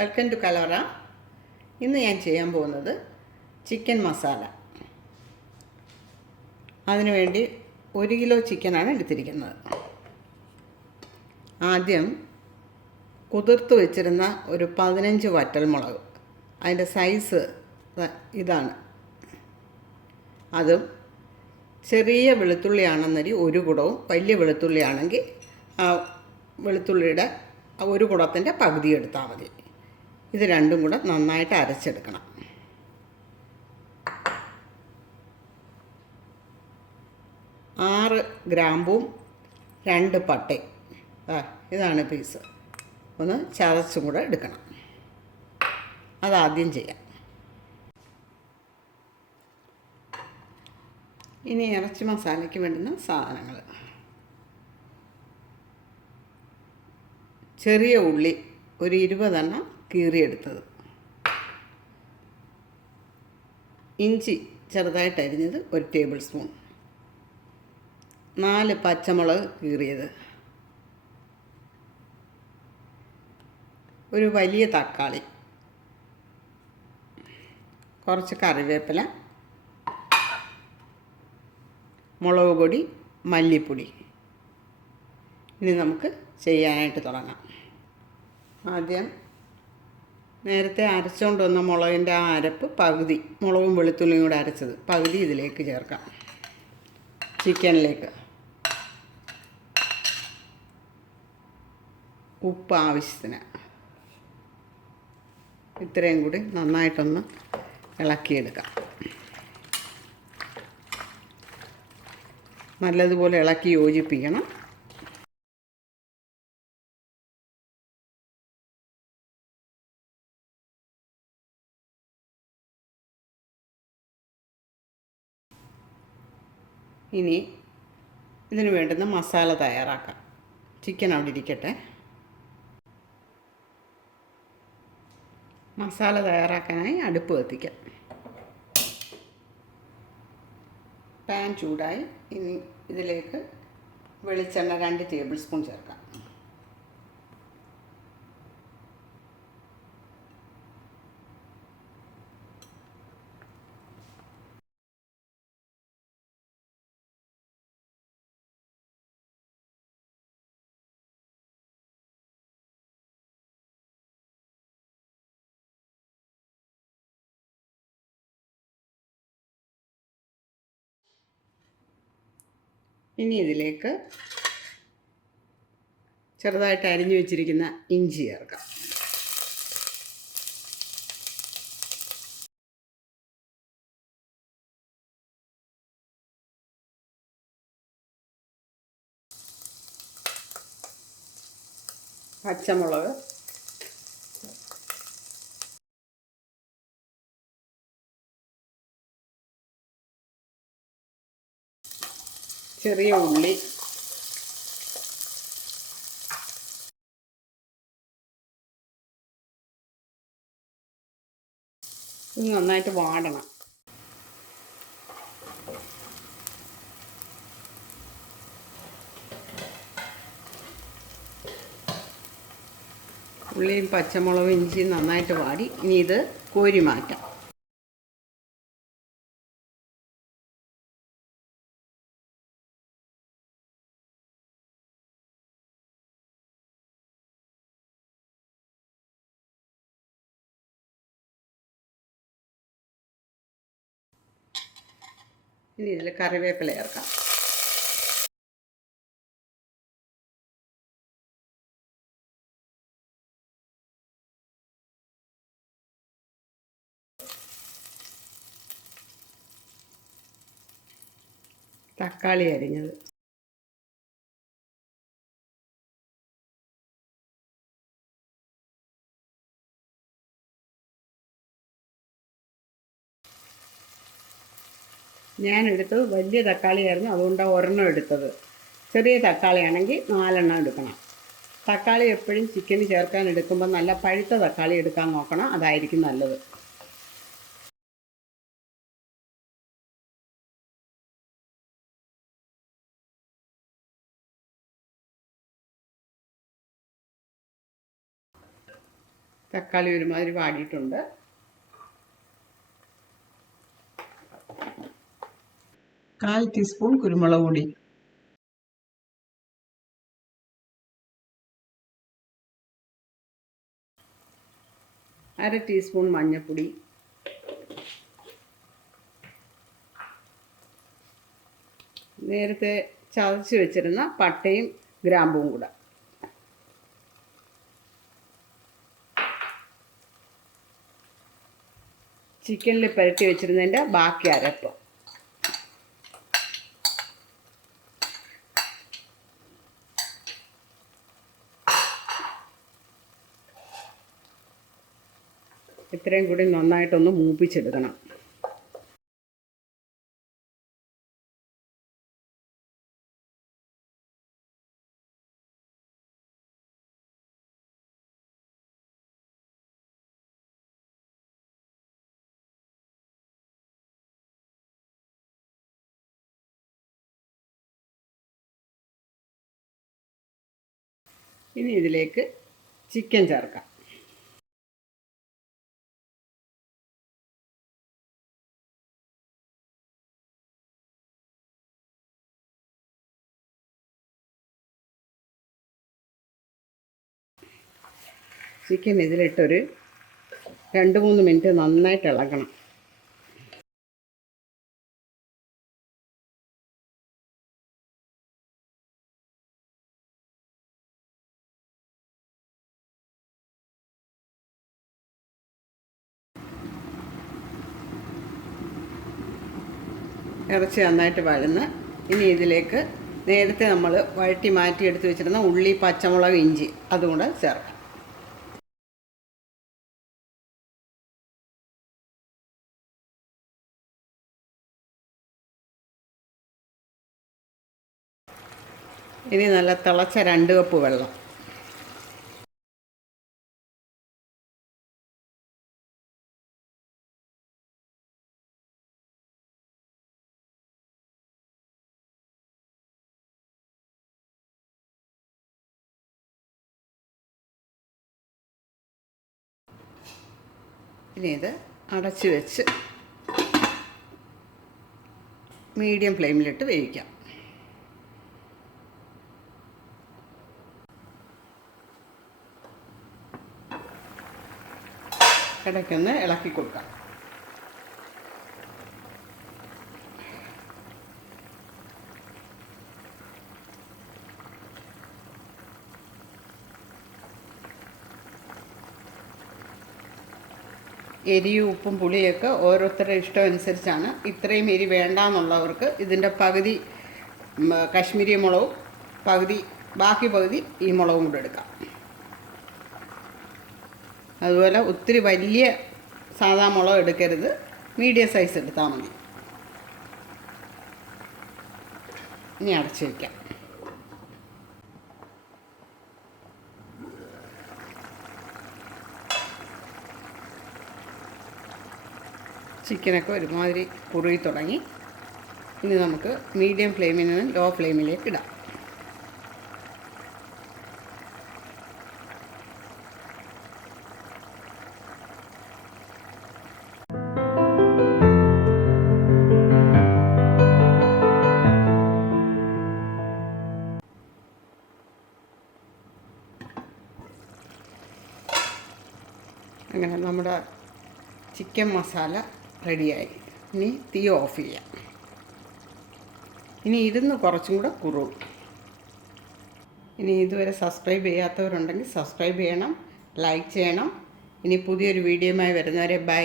Welcome to കലവറ. ഇന്ന് ഞാൻ ചെയ്യാൻ പോകുന്നത് ചിക്കൻ മസാല. അതിനുവേണ്ടി 1 കിലോ ചിക്കനാണ് എടുത്തിരിക്കുന്നത്. ആദ്യം കുതിർത്ത് വെച്ചിരുന്ന ഒരു 15 വറ്റൽമുളക്, അതിൻ്റെ സൈസ് ഇതാണ്. അതും ചെറിയ വെളുത്തുള്ളിയാണെന്നൊരു 1 കുടവും, വലിയ വെളുത്തുള്ളിയാണെങ്കിൽ വെളുത്തുള്ളിയുടെ 1 കുടത്തിൻ്റെ പകുതി എടുത്താൽ മതി. ഇത് രണ്ടും കൂടെ നന്നായിട്ട് അരച്ചെടുക്കണം. ആറ് ഗ്രാമ്പും 2 പട്ടയും, ഇതാണ് പീസ്. ഒന്ന് ചതച്ചും കൂടെ എടുക്കണം. അതാദ്യം ചെയ്യാം. ഇനി ഇറച്ചി മസാലയ്ക്ക് വേണ്ടുന്ന സാധനങ്ങൾ: ചെറിയ ഉള്ളി ഒരു 20 എണ്ണം കീറിയെടുത്തത്, ഇഞ്ചി ചെറുതായിട്ട് അരിഞ്ഞത് 1 ടേബിൾ സ്പൂൺ, 4 പച്ചമുളക് കീറിയത്, ഒരു വലിയ തക്കാളി, കുറച്ച് കറിവേപ്പില, മുളക് പൊടി, മല്ലിപ്പൊടി. ഇനി നമുക്ക് ചെയ്യാനായിട്ട് തുടങ്ങാം. ആദ്യം നേരത്തെ അരച്ചുകൊണ്ട് വന്ന മുളകിൻ്റെ ആ അരപ്പ് പകുതി, മുളകും വെളുത്തുള്ളിയും കൂടെ അരച്ചത് പകുതി ഇതിലേക്ക് ചേർക്കാം. ചിക്കനിലേക്ക് ഉപ്പ് ആവശ്യത്തിന്, ഇത്രയും കൂടി നന്നായിട്ടൊന്ന് ഇളക്കിയെടുക്കാം. നല്ലതുപോലെ ഇളക്കി യോജിപ്പിക്കണം. ഇനി ഇതിന് വേണ്ടുന്ന മസാല തയ്യാറാക്കാം. ചിക്കൻ അവിടെ ഇരിക്കട്ടെ. മസാല തയ്യാറാക്കാനായി അടുപ്പ് കത്തിക്കാം. പാൻ ചൂടായി. ഇനി ഇതിലേക്ക് വെളിച്ചെണ്ണ 2 ടേബിൾ സ്പൂൺ ചേർക്കാം. ഇനി ഇതിലേക്ക് ചെറുതായിട്ട് അരിഞ്ഞു വെച്ചിരിക്കുന്ന ഇഞ്ചി ചേർക്കാം. പച്ചമുളക്, ചെറിയ ഉള്ളി, ഇത് നന്നായിട്ട് വാടണം. ഉള്ളിയും പച്ചമുളകും ഇഞ്ചിയും നന്നായിട്ട് വാടി. ഇനി ഇത് കോരി മാറ്റാം. ഇനി ഇതിൽ കറിവേപ്പില ചേർക്കാം. തക്കാളി അരിഞ്ഞത്, ഞാനെടുത്തത് വലിയ തക്കാളിയായിരുന്നു, അതുകൊണ്ടാണ് 1 എടുത്തത്. ചെറിയ തക്കാളിയാണെങ്കിൽ 4 എടുക്കണം. തക്കാളി എപ്പോഴും ചിക്കന് ചേർക്കാൻ എടുക്കുമ്പോൾ നല്ല പഴുത്ത തക്കാളി എടുക്കാൻ നോക്കണം, അതായിരിക്കും നല്ലത്. തക്കാളി ഒരുമാതിരി വാടിയിട്ടുണ്ട്. കാൽ ടീസ്പൂൺ കുരുമുളക് പൊടി, അര ടീസ്പൂൺ മഞ്ഞൾപ്പൊടി, നേരത്തെ ചതച്ച് വെച്ചിരുന്ന പട്ടയും ഗ്രാമ്പും കൂടെ, ചിക്കനിൽ പുരട്ടി വെച്ചിരുന്നതിൻ്റെ ബാക്കി അരപ്പ്, ഇത്രയും കൂടി നന്നായിട്ടൊന്ന് മൂപ്പിച്ചെടുക്കണം. ഇനി ഇതിലേക്ക് ചിക്കൻ ചേർക്കാം. ചിക്കൻ ഇതിലിട്ടൊരു 2-3 മിനിറ്റ് നന്നായിട്ട് ഇളക്കണം. ഇറച്ചി നന്നായിട്ട് വഴന്ന് ഇനി ഇതിലേക്ക് നേരത്തെ നമ്മൾ വഴറ്റി മാറ്റി എടുത്ത് വെച്ചിരുന്ന ഉള്ളി, പച്ചമുളക്, ഇഞ്ചി അതും കൂടെ ചേർക്കാം. ഇനി നല്ല തിളച്ച 2 കപ്പ് വെള്ളം, ഇനി ഇത് അടച്ച് വെച്ച് മീഡിയം ഫ്ലെയിമിലിട്ട് വേവിക്കാം. ഇടയ്ക്കൊന്ന് ഇളക്കി കൊടുക്കാം. എരിയും ഉപ്പും പുളിയൊക്കെ ഓരോരുത്തരുടെ ഇഷ്ടം അനുസരിച്ചാണ്. ഇത്രയും എരി വേണ്ടാന്നുള്ളവർക്ക് ഇതിൻ്റെ പകുതി കശ്മീരി മുളകും ബാക്കി പകുതി ഈ മുളകും കൂടെ എടുക്കാം. അതുപോലെ ഒത്തിരി വലിയ സാധാ മുളക് എടുക്കരുത്, മീഡിയം സൈസ് എടുത്താൽ മതി. ഇനി അടച്ച് വയ്ക്കാം. ചിക്കനൊക്കെ ഒരുമാതിരി കുറുകി തുടങ്ങി. ഇനി നമുക്ക് മീഡിയം ഫ്ലെയിമിൽ നിന്ന് ലോ ഫ്ലെയിമിലേക്ക് ഇടാം. അങ്ങനെ നമ്മുടെ ചിക്കൻ മസാല റെഡിയായി. ഇനി തീ ഓഫ് ചെയ്യാം. ഇനി ഇരുന്ന് കുറച്ചും കൂടെ കുറുകും. ഇനി ഇതുവരെ സബ്സ്ക്രൈബ് ചെയ്യാത്തവരുണ്ടെങ്കിൽ സബ്സ്ക്രൈബ് ചെയ്യണം, ലൈക്ക് ചെയ്യണം. ഇനി പുതിയൊരു വീഡിയോയുമായി വരുന്നവരെ ബൈ.